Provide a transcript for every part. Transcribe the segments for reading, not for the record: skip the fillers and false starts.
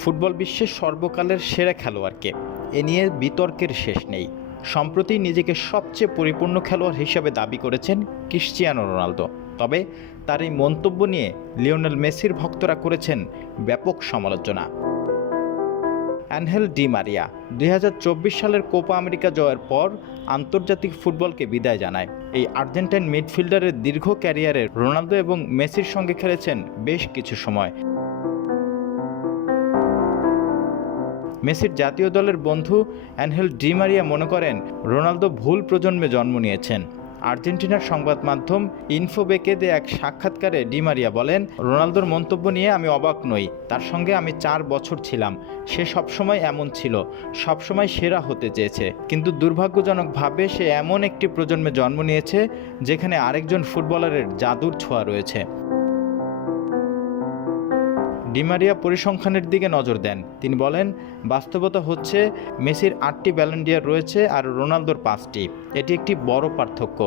Football বিশ্বের সর্বকালের সেরা খেলোয়াড়কে এ নিয়ে বিতর্কের শেষ নেই। সম্প্রতি নিজেকে সবচেয়ে পরিপূর্ণ খেলোয়াড় হিসেবে দাবি করেছেন ক্রিশ্চিয়ানো রোনালদো। তবে তার এই মন্তব্য নিয়ে লিওনেল মেসির ভক্তরা করেছেন ব্যাপক সমালোচনা। অ্যানহেল ডি মারিয়া 2024 সালের কোপা আমেরিকা জয়ের পর আন্তর্জাতিক ফুটবলকে বিদায় জানায়। এই আর্জেন্টাইন মিডফিল্ডারের দীর্ঘ ক্যারিয়ারে রোনালদো এবং মেসির সঙ্গে খেলেছেন বেশ কিছু সময়। মেসির জাতীয় দলের বন্ধু অ্যানহেল ডি মারিয়া মনে করেন রোনালদো ভুল প্রজন্মে জন্ম নিয়েছেন। আর্জেন্টিনার সংবাদ মাধ্যম ইনফোবেকে দেয়া এক সাক্ষাৎকারে ডি মারিয়া বলেন, রোনালদোর মন্তব্য নিয়ে আমি অবাক নই। তার সঙ্গে আমি 4 বছর ছিলাম। সে সবসময় এমন ছিল, সবসময় সেরা হতে চেয়েছে, কিন্তু দুর্ভাগ্যজনকভাবে সে এমন একটি প্রজন্মে জন্ম নিয়েছে যেখানে আরেকজন ফুটবলারের জাদুর ছোঁয়া রয়েছে। ডি মারিয়া পরিসংখ্যানের দিকে নজর দেন। তিনি বলেন, বাস্তবতা হচ্ছে মেসির 8টি ব্যালন ডি'অর রয়েছে আর রোনালদোর 5টি। এটি একটি বড় পার্থক্য।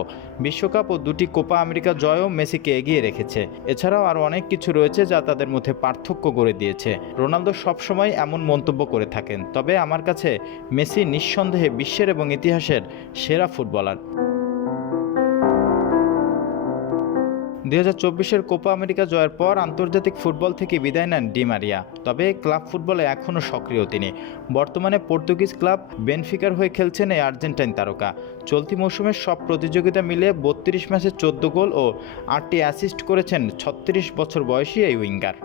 বিশ্বকাপ ও 2টি কোপা আমেরিকা জয়ও মেসিকে এগিয়ে রেখেছে। এছাড়াও আরও অনেক কিছু রয়েছে যা তাদের মধ্যে পার্থক্য গড়ে দিয়েছে। রোনালদো সবসময় এমন মন্তব্য করে থাকেন। তবে আমার কাছে মেসি নিঃসন্দেহে বিশ্বের এবং ইতিহাসের সেরা ফুটবলার। 2024-এর কোপা আমেরিকা জয়ের পর আন্তর্জাতিক ফুটবল থেকে বিদায় নেন ডি মারিয়া। তবে ক্লাব ফুটবলে এখনও সক্রিয় তিনি। বর্তমানে পর্তুগিজ ক্লাব বেনফিকার হয়ে খেলছেন এই আর্জেন্টাইন তারকা। চলতি মৌসুমের সব প্রতিযোগিতা মিলে 32 ম্যাচে 14 গোল ও 8টি অ্যাসিস্ট করেছেন 36 বছর বয়সী এই উইঙ্গার।